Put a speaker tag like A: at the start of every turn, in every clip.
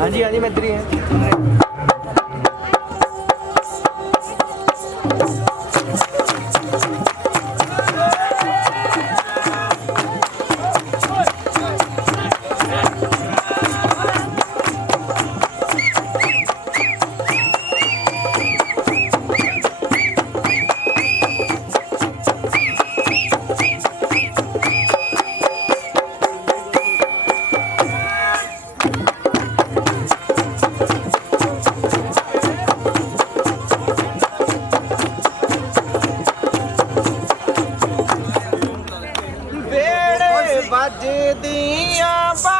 A: ਹਾਂਜੀ ਹਾਂਜੀ ਮੈਂ ਇੱਧਰ ਹੀ ਹਾਂ। ਵੱਜਦੀਆਂ ਬਨ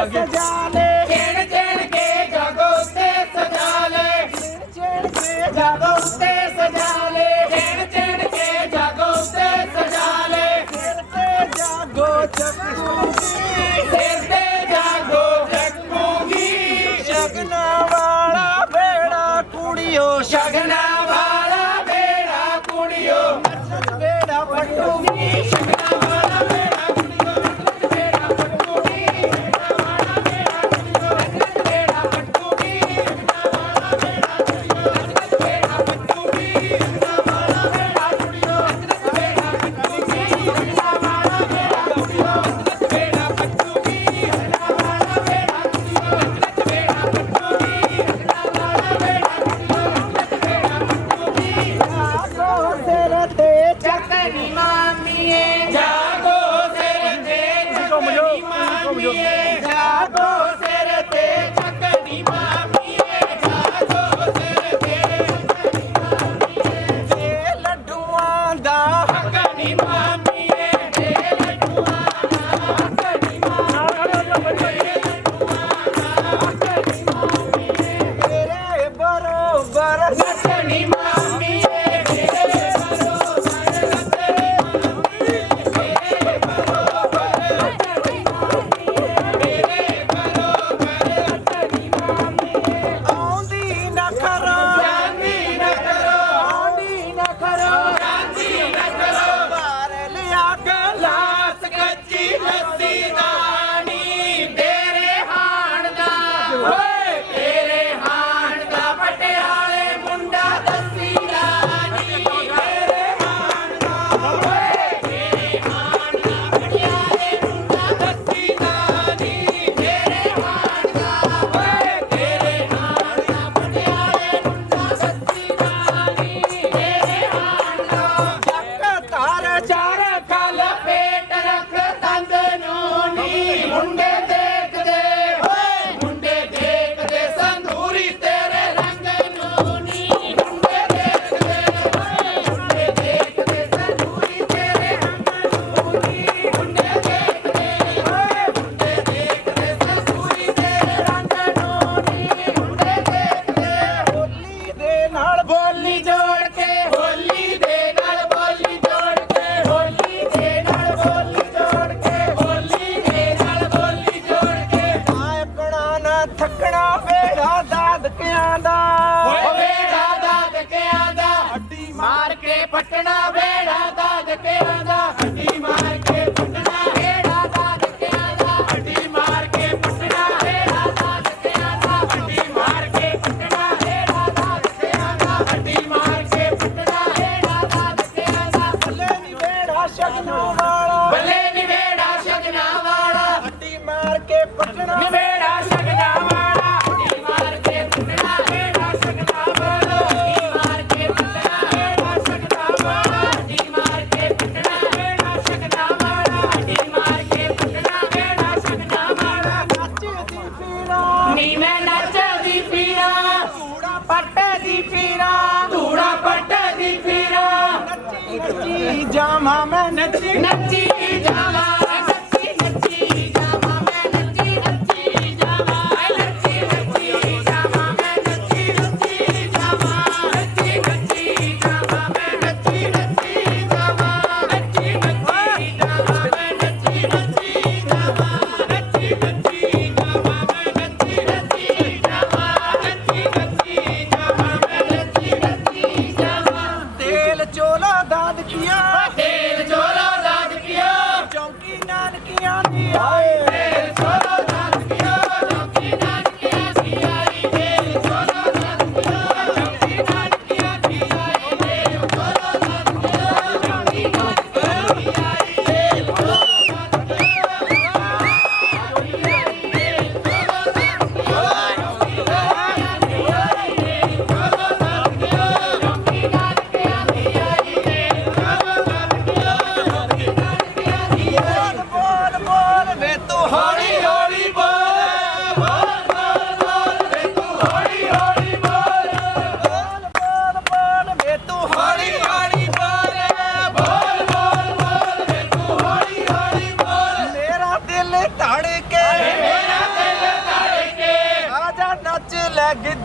A: Nuggets.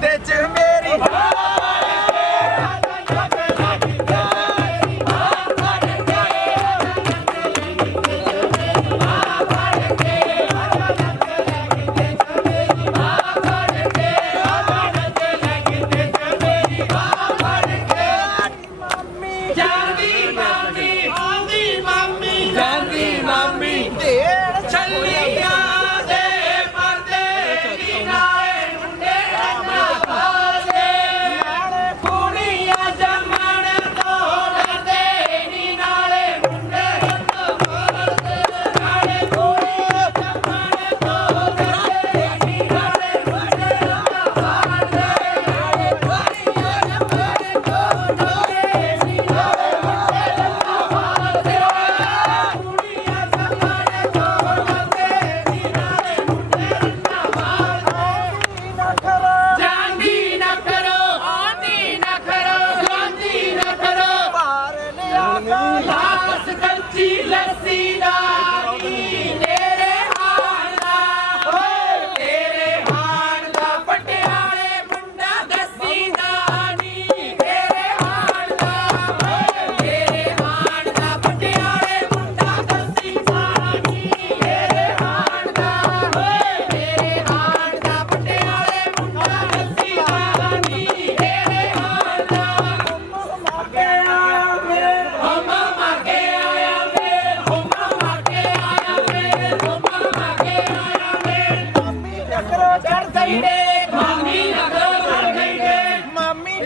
A: Santa
B: Mary. Oh.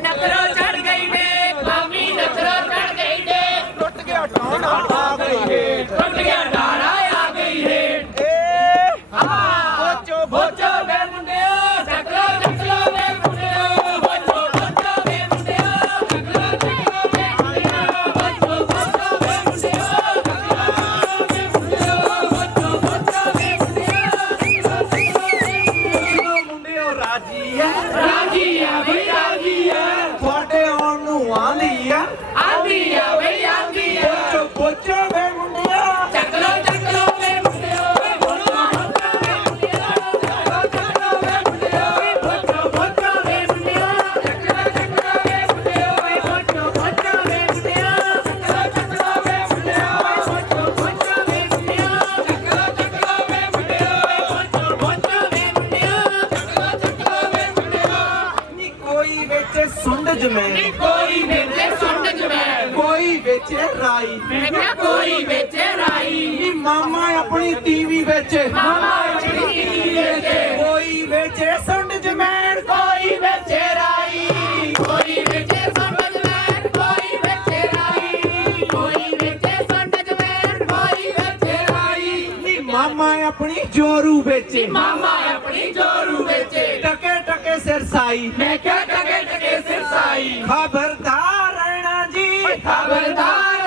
A: నక్కరోజా ਮੈਂ ਕਿਹਾ ਵਿੱਚ ਰਾਈ
B: ਨੀ ਮਾਮਾ ਆਪਣੀ ਟੀਵੀ ਵਿੱਚ।
A: ਮਾਮਾ ਆਪਣੀ
B: ਮਾਮਾ ਆਪਣੀ ਜੋਰੂ ਵਿੱਚ।
A: ਮਾਮਾ ਆਪਣੀ ਜੋਰੂ ਵਿੱਚ।
B: ਟਕੇ ਟਕੇ ਸਿਰ
A: ਮੈਂ ਕਿਹਾ ਟਕੇ ਟਕੇ ਸਿਰ
B: ਖਬਰਦਾਰ ਰਹਿਣਾ ਜੀ।
A: ਖਬਰਦਾਰ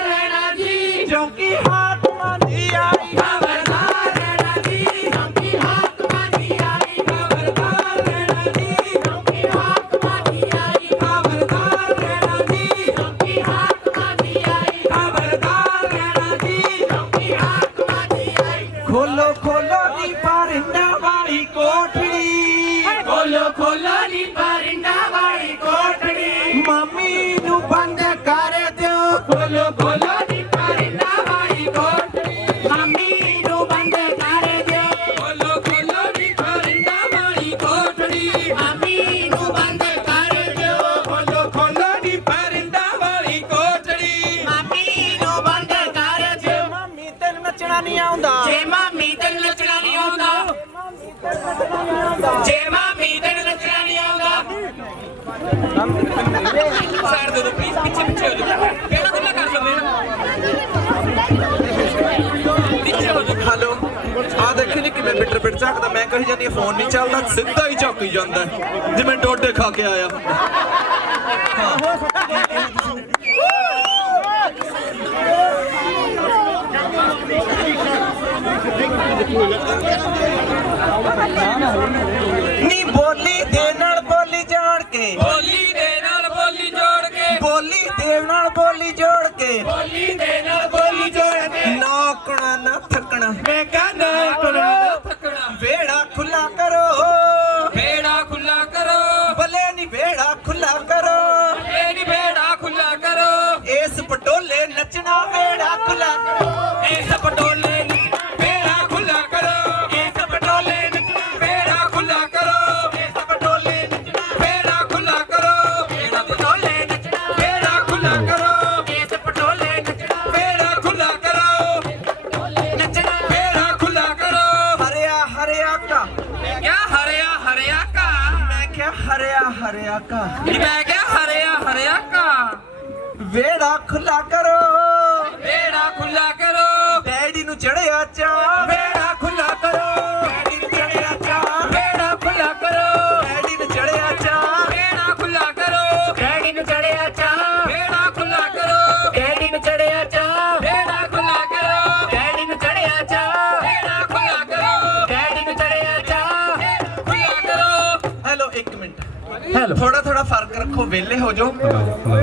C: ਪਿੱਟਰ ਪਿੱਟ ਝਾਕਦਾ ਮੈਂ ਕਹੀ ਜਾਂਦੀ ਫੋਨ ਨਹੀਂ ਚੱਲਦਾ ਸਿੱਧਾ ਹੀ ਝਾਕੀ ਜਾਂਦਾ ਜਿਵੇਂ ਡੋਡੇ ਖਾ ਕੇ ਆਇਆ। ਹੁੰਦਾ
B: ਨੀ ਬੋਲੀ ਦੇ ਨਾਲ ਬੋਲੀ ਜਾਣ ਕੇ।
A: ਬੋਲੀ ਦੇ ਨਾਲ ਬੋਲੀ ਜੋੜ ਕੇ।
B: ਬੋਲੀ ਦੇ ਨਾਲ ਬੋਲੀ ਜੋੜ ਕੇ।
A: ਬੋਲੀ ਦੇ ਨਾਲ ਬੋਲੀ ਜੋੜ ਕੇ।
B: ਨਾ ਕਣਾ ਨਾ ਥੱਕਣਾ।
A: ਮੈਂ ਕਹਿੰਦਾ
B: ਨੱਚਣਾ ਮੇੜਾ ਖੁਲਾ ਇਹ ਸਭ ਡੋਲੇ ਵਿਹਲੇ ਹੋ ਜਾਓ।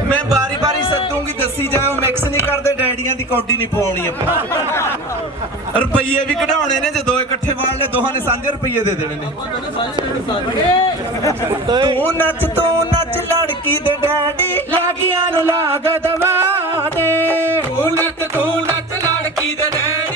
B: ਮੈਂ ਬਾਰੀ-ਬਾਰੀ ਸੱਦੂਗੀ ਦੱਸੀ ਜਾਓ ਮਿਕਸ ਨਹੀਂ ਕਰਦੇ ਡੈਡੀਆਂ ਦੀ ਕੌਡੀ ਨਹੀਂ ਪਾਉਣੀ ਆਪਾਂ। ਰੁਪਈਏ ਵੀ ਕਢਾਉਣੇ ਨੇ ਜਦੋਂ ਇਕੱਠੇ ਵਾਲ ਲੈ ਦੋਹਾਂ ਨੇ ਸਾਂਝੇ ਰੁਪਈਏ ਦੇ ਦੇਣੇ ਨੇ। ਤੂੰ ਨੱਚ ਤੂੰ ਨੱਚ ਲੜਕੀ ਦੇ ਡੈਡੀ
A: ਲਾਗੀਆਂ ਨੂੰ ਲਾਗ ਦਵਾ ਦੇ। ਤੂੰ ਨੱਚ ਤੂੰ ਨੱਚ ਲੜਕੀ ਦੇ ਡੈਡੀ।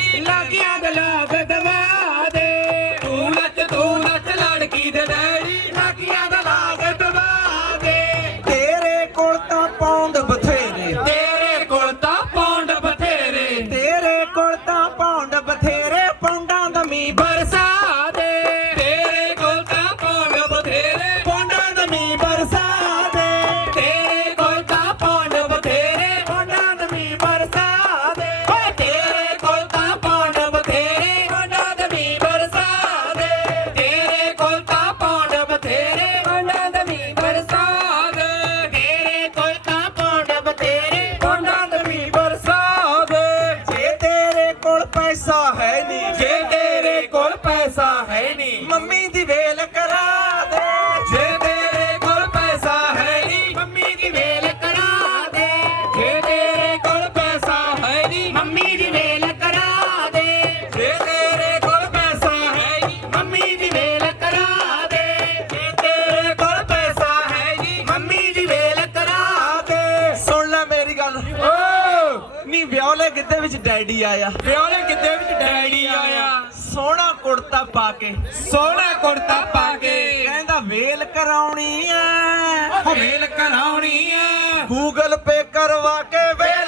B: ਕੇ
A: ਸੋਹਣਾ ਕੁੜਤਾ ਪਾ ਕੇ
B: ਕਹਿੰਦਾ ਵੇਲ ਕਰਾਉਣੀ ਐ
A: ਵੇਲ ਕਰਾਉਣੀ ਐ
B: ਗੂਗਲ ਪੇ ਕਰਵਾ ਕੇ ਵੇਲ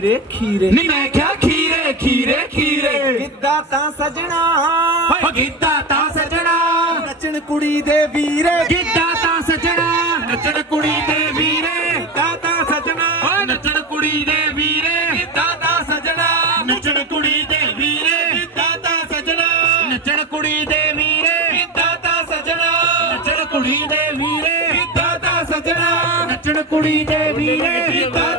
B: ਖੀਰੇ ਖੀਰੇ। ਖੀਰੇ
A: ਨੀ ਮੈਂ ਕਿਹਾ ਖੀਰੇ ਖੀਰੇ ਖੀਰੇ।
B: ਗਿੱਧਾ ਤਾਂ ਸਜਣਾ।
A: ਹੋ ਗਿੱਧਾ ਤਾਂ ਸਜਣਾ।
B: ਨੱਚਣ ਕੁੜੀ ਦੇ ਵੀਰੇ।
A: ਗਿੱਧਾ ਤਾਂ ਸਜਣਾ। ਨੱਚਣ ਕੁੜੀ ਦੇ ਵੀਰੇ। ਗਿੱਧਾ ਤਾਂ ਸਜਣਾ। ਓ ਨੱਚਣ ਕੁੜੀ ਦੇ ਵੀਰੇ। ਗਿੱਧਾ ਤਾਂ ਸਜਣਾ। ਨੱਚਣ ਕੁੜੀ ਦੇ ਵੀਰੇ। ਗਿੱਧਾ ਤਾਂ ਸਜਣਾ। ਨੱਚਣ ਕੁੜੀ ਦੇ ਵੀਰੇ। ਗਿੱਧਾ ਤਾਂ ਸਜਣਾ। ਨੱਚਣ ਕੁੜੀ ਦੇ ਵੀਰੇ। ਗਿੱਧਾ ਤਾਂ ਸਜਣਾ। ਨੱਚਣ ਕੁੜੀ ਦੇ ਵੀਰੇ। ਗਿੱਧਾ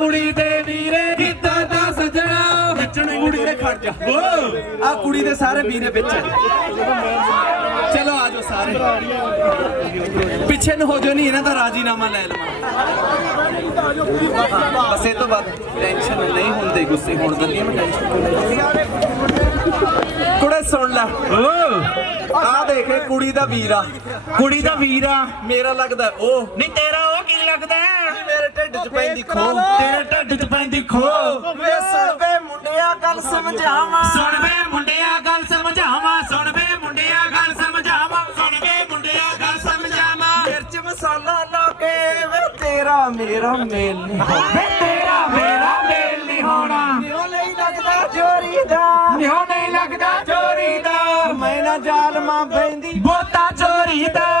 A: ਕੁੜੀ ਦੇ ਵੀਰੇ ਗਿੱਧਾ ਤਾਂ ਸਜਣਾ। ਨੱਚਣ ਕੁੜੀ ਦੇ ਖੜ ਜਾ।
B: ਆ ਕੁੜੀ ਦੇ ਸਾਰੇ ਵੀਰੇ ਵਿੱਚ ਸਾਰੇ ਪਿੱਛੇ ਨੂੰ ਹੋ ਜਾਓ ਨਹੀਂ ਇਹਨਾਂ ਦਾ ਰਾਜੀਨਾਮਾ ਲੈ ਲਵਾਂ ਬਸ ਇਹ ਤੋਂ ਬਾਅਦ ਟੈਨਸ਼ਨ ਨਹੀਂ ਹੁੰਦੀ ਗੁੱਸੇ ਹੋਣ ਦਿੰਦੀ ਮੈਂ ਟੈਨਸ਼ਨ ਕੁੜੇ ਸੁਣ ਲੈ। ਆ ਦੇਖੇ ਕੁੜੀ ਦਾ ਵੀਰਾ।
A: ਕੁੜੀ ਦਾ ਵੀਰਾ।
B: ਮੇਰਾ ਲੱਗਦਾ ਉਹ।
A: ਨਹੀਂ ਤੇਰਾ ਉਹ ਕੀ ਲੱਗਦਾ?
B: ਮੇਰੇ ਢਿੱਡ 'ਚ ਪੈਂਦੀ ਖੋ
A: ਤੇਰੇ ਢਿੱਡ 'ਚ ਪੈਂਦੀ ਖੋ
B: ਵੇ ਸੁਣ ਵੇ ਮੁੰਡਿਆ ਗੱਲ ਸਮਝਾਵਾਂ।
A: ਸੁਣ ਵੇ ਮੁੰਡਿਆ ਗੱਲ ਸਮਝਾਵਾਂ ਸੁਣ ਵੇ
B: ਤੇਰਾ ਮੇਰਾ ਮੇਲ ਨਹੀਂ
A: ਵੇ ਤੇਰਾ ਮੇਰਾ ਮੇਲ ਨਹੀਂ ਹੋਣਾ।
B: ਕਿਉਂ ਨਹੀਂ ਲੱਗਦਾ ਚੋਰੀ ਦਾ।
A: ਨਿਉ ਨਹੀਂ ਲੱਗਦਾ ਚੋਰੀ ਦਾ।
B: ਮੈਂ ਨਾ ਜ਼ਾਲਮਾਂ ਬੈਂਦੀ
A: ਬੋਤਾ ਚੋਰੀ ਦਾ।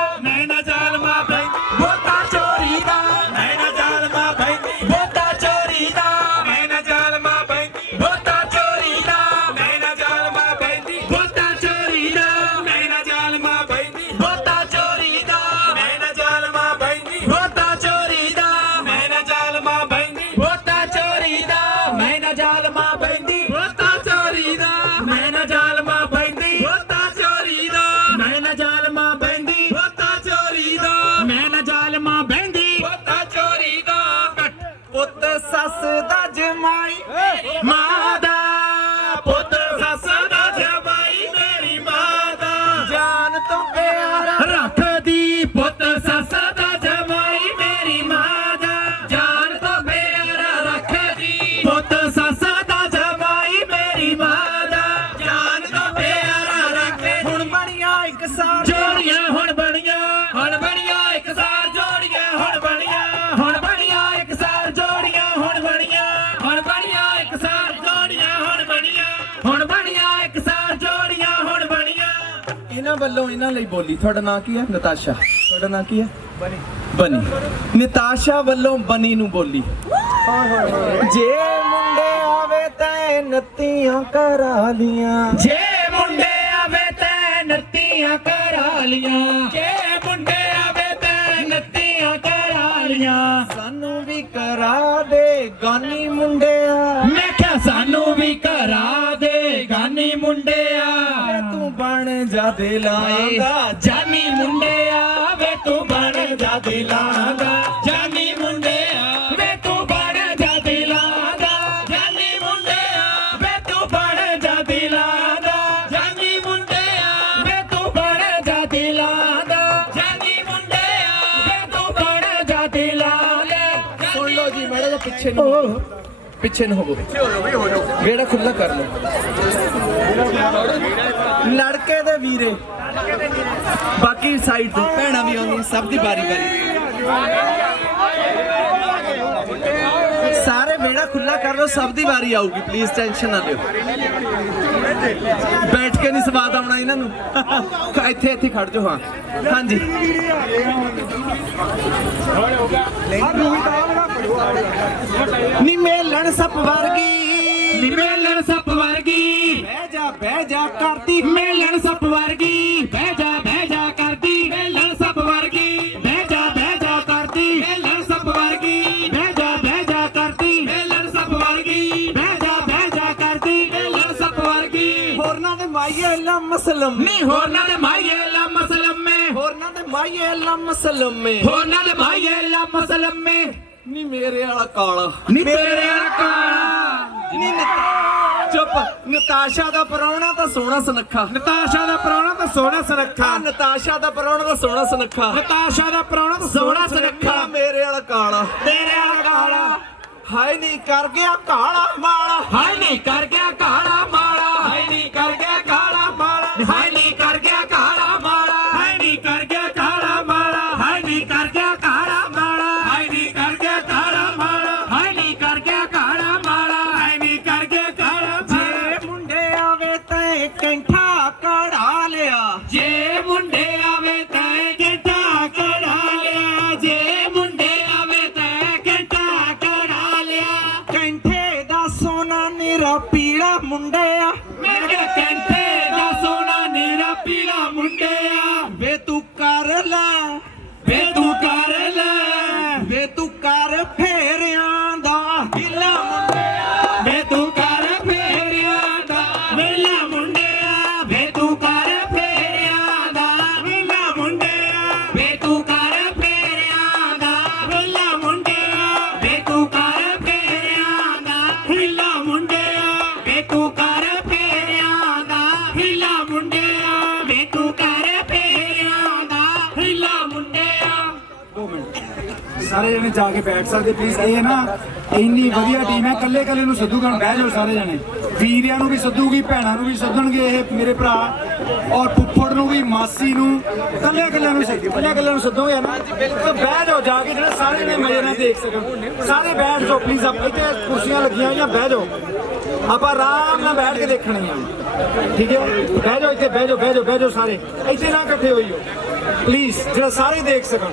A: ਜ਼ਾਲਮਾ ਬੈਂਦੀ। ਚੋਰੀ ਦਾ। ਮੈਂ ਨਾ ਜ਼ਾਲਮਾ ਬੈਂਦੀ। ਚੋਰੀ ਦਾ। ਮੈਂ ਨਾ ਜ਼ਾਲਮਾ ਬੈਂਦੀ। ਚੋਰੀ ਦਾ। ਮੈਂ ਨਾ ਜ਼ਾਲਮਾ ਬੈਂਦੀ। ਚੋਰੀ ਦਾ।
B: ਪੁੱਤ ਸੱਸ ਦਾ ਵੱਲੋਂ ਇਹਨਾਂ ਲਈ ਬੋਲੀ। ਤੁਹਾਡਾ ਨਾਂ ਕੀ ਹੈ? ਨਤਾਸ਼ਾ। ਤੁਹਾਡਾ ਨਾਂ ਕੀ ਹੈ? ਬਨੀ। ਬਨੀ। ਨਤਾਸ਼ਾ ਵੱਲੋਂ ਬਨੀ ਨੂੰ ਬੋਲੀ। ਜੇ ਮੁੰਡੇ ਆਵੇ ਤੈਂ ਨੱਤੀਆਂ ਕਰਾ ਲੀਆਂ।
A: ਜੇ ਮੁੰਡੇ ਆਵੇ ਤੈ ਨੱਤੀਆਂ ਕਰ ਲੀਆਂ। ਜੇ ਮੁੰਡੇ ਆਵੇ ਤੇ ਨੱਤੀਆਂ ਕਰਾ ਲੀਆਂ।
B: ਸਾਨੂੰ ਵੀ ਕਰਾ ਦੇ ਗਾਨੀ ਮੁੰਡਿਆ।
A: ਮੈਂ ਕਿਹਾ ਸਾਨੂੰ ਵੀ ਕਰਾ ਦੇ।
B: ਦਿਲਾਂ ਦਾ
A: ਜਾਨੀ ਮੁੰਡਿਆ ਵੇ ਤੂੰ ਬਣ ਜਾ ਦਿਲਾਂ ਦਾ ਜਾਨੀ ਮੁੰਡਿਆ ਵੇ ਤੂੰ ਬਣ ਜਾ ਦਿਲਾਂ ਦਾ ਜਾਨੀ ਮੁੰਡਿਆ ਵੇ ਤੂੰ ਬਣ ਜਾ ਦਿਲਾਂ ਦਾ ਜਾਨੀ ਮੁੰਡਿਆ ਵੇ ਤੂੰ ਬਣ ਜਾ ਦਿਲਾਂ ਦਾ ਜਾਨੀ ਮੁੰਡਿਆ ਵੇ ਤੂੰ ਬਣ ਜਾ ਦਿਲਾਂ ਦਾ
B: ਸੁਣ ਲਓ ਜੀ ਮੈਡਮ ਪਿੱਛੇ ਨੂੰ। ਪਿੱਛੇ ਨੂੰ ਹੋਵੋ। ਗੇੜਾ ਖੁੱਲਾ ਕਰ ਲਓ। ਲੜਕੇ ਦੇ ਵੀਰੇ। ਬਾਕੀ ਸਾਈਡ ਤੋਂ ਭੈਣਾਂ ਵੀ ਆਉਂਦੀਆਂ ਸਭ ਦੀ ਬਾਰੀ ਬਾਰੀ ਸਾਰੇ ਵੇੜਾ ਖੁੱਲਾ ਕਰ ਲਓ ਸਭ ਦੀ ਵਾਰੀ ਆਊਗੀ। ਪਲੀਜ਼ ਟੈਨਸ਼ਨ ਨਾ ਲਿਓ। ਬੈਠ ਕੇ ਨਹੀਂ ਸਵਾਦ ਆਉਣਾ ਇਹਨਾਂ ਨੂੰ। ਇੱਥੇ ਇੱਥੇ ਖੜ ਜਾਓ ਹਾਂ। ਹਾਂਜੀ। ਨੀ ਮੇਲਣ ਸੱਪ ਵਰਗੀ।
A: ਨਿਮੇਲਣ ਸੱਪ ਵਰਗੀ।
B: ਬਹਿ ਜਾ ਬਹਿ ਜਾ ਕਰਦੀ।
A: ਮੇਲਣ ਸੱਪ ਵਰਗੀ।
B: మసలమ్మే హోర్నద మాయేల మసలమ్మే హోర్నద
A: మాయేల మసలమ్మే హోర్నద మాయేల మసలమ్మే
B: నీ మేరే అలా కాళా
A: నీ తేరే అలా
B: కాళా నీ ਚੁੱਪ। ਨਤਾਸ਼ਾ ਦਾ ਪਰੌਣਾ ਤਾਂ ਸੋਹਣਾ ਸੁਨੱਖਾ।
A: ਨਤਾਸ਼ਾ ਦਾ ਪਰੌਣਾ ਤਾਂ ਸੋਹਣਾ ਸੁਨੱਖਾ।
B: ਨਤਾਸ਼ਾ ਦਾ ਪਰੌਣਾ ਤਾਂ ਸੋਹਣਾ ਸੁਨੱਖਾ।
A: ਨਤਾਸ਼ਾ ਦਾ ਪਰੌਣਾ ਤਾਂ ਸੋਹਣਾ ਸੁਨੱਖਾ।
B: ਮੇਰੇ ਵਾਲਾ ਕਾਲਾ।
A: ਤੇਰੇ
B: ਵਾਲਾ ਕਾਲਾ।
A: ਹਾਏ ਨਹੀਂ ਕਰ ਗਿਆ ਕਾਲਾ ਮਾਲਾ। ਹਾਏ ਨਹੀਂ ਕਰ ਗਿਆ ਕਾਲਾ ਮਾਲਾ। ਹਾਏ ਨਹੀਂ ਕਰ
D: ਜਣੇ ਜਾ ਕੇ ਬੈਠ ਸਕਦੇ ਪਲੀਜ਼ ਇਹ ਨਾ ਇੰਨੀ ਵਧੀਆ ਟੀਮ ਹੈ ਕੱਲੇ ਕੱਲੇ ਨੂੰ ਸੱਦੂਗਾ, ਬਹਿ ਜਾਓ ਸਾਰੇ ਜਣੇ। ਵੀਰਿਆਂ ਨੂੰ ਵੀ ਸੱਦੂਗੀ, ਭੈਣਾਂ ਨੂੰ ਵੀ ਸੱਦਣਗੇ ਇਹ ਮੇਰੇ ਭਰਾ, ਔਰ ਫੁੱਫੜ ਨੂੰ ਵੀ, ਮਾਸੀ ਨੂੰ ਕੱਲੇ ਕੱਲੇ ਨੂੰ ਸੱਦੂ ਕੱਲੇ ਕੱਲੇ ਨੂੰ ਸੱਦੋਗੇ ਨਾ, ਤਾਂ ਬਹਿ ਜਾਓ ਜਾ ਕੇ, ਜਿਹੜੇ ਸਾਰੇ ਨੇ ਮਜ਼ੇ ਨਾਲ ਦੇਖ ਸਕਣ। ਸਾਰੇ ਬੈਠ ਜਾਓ ਪਲੀਜ਼ ਆਪ ਇੱਥੇ ਕੁਰਸੀਆਂ ਲੱਗੀਆਂ ਹੋਈਆਂ, ਬਹਿ ਜਾਓ। ਆਪਾਂ ਆਰਾਮ ਨਾਲ ਬੈਠ ਕੇ ਦੇਖਣੀ ਆ ਠੀਕ ਹੈ? ਬਹਿ ਜਾਓ ਇੱਥੇ, ਬਹਿ ਜਾਓ ਬਹਿ ਜਾਓ ਬਹਿ ਜਾਓ ਸਾਰੇ। ਇੱਥੇ ਨਾ ਇਕੱਠੇ ਹੋਈਓ। ਪਲੀਜ਼ ਜਿਹੜਾ ਸਾਰੇ ਦੇਖ ਸਕਣ।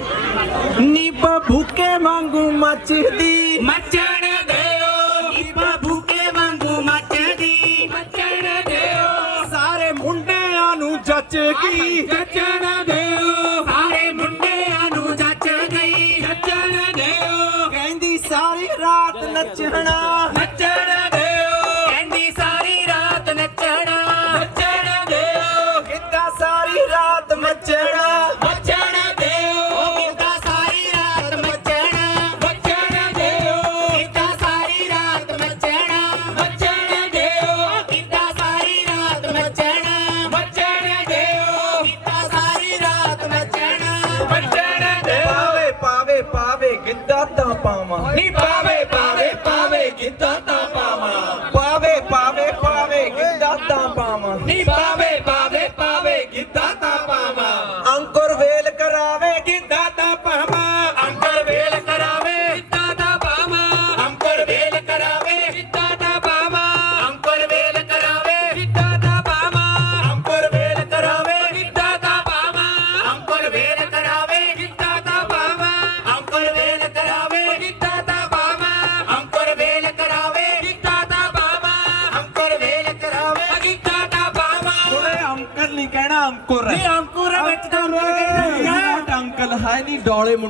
B: ਨੀ ਭੁੱਕੇ ਵਾਂਗੂ ਮੱਚਦੀ।
A: ਮੱਚਣ ਦਿਓ। ਦੀਪਾ ਭੂਕੇ ਵਾਂਗੂ ਮੱਚਦੀ। ਮੱਚਣ ਦਿਓ।
B: ਸਾਰੇ ਮੁੰਡਿਆਂ ਨੂੰ ਜੱਚਗੀ
A: ਜੱਚਣ ਦਿਓ। ਸਾਰੇ ਮੁੰਡਿਆਂ ਨੂੰ ਜੱਚ ਗਈ। ਜੱਚਣ ਦਿਓ।
B: ਕਹਿੰਦੀ ਸਾਰੀ ਰਾਤ ਨੱਚਣ। Nipame!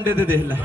B: ਡੋਲੇ ਮੁੰਡੇ ਦੇ ਦੇਖ ਲੈ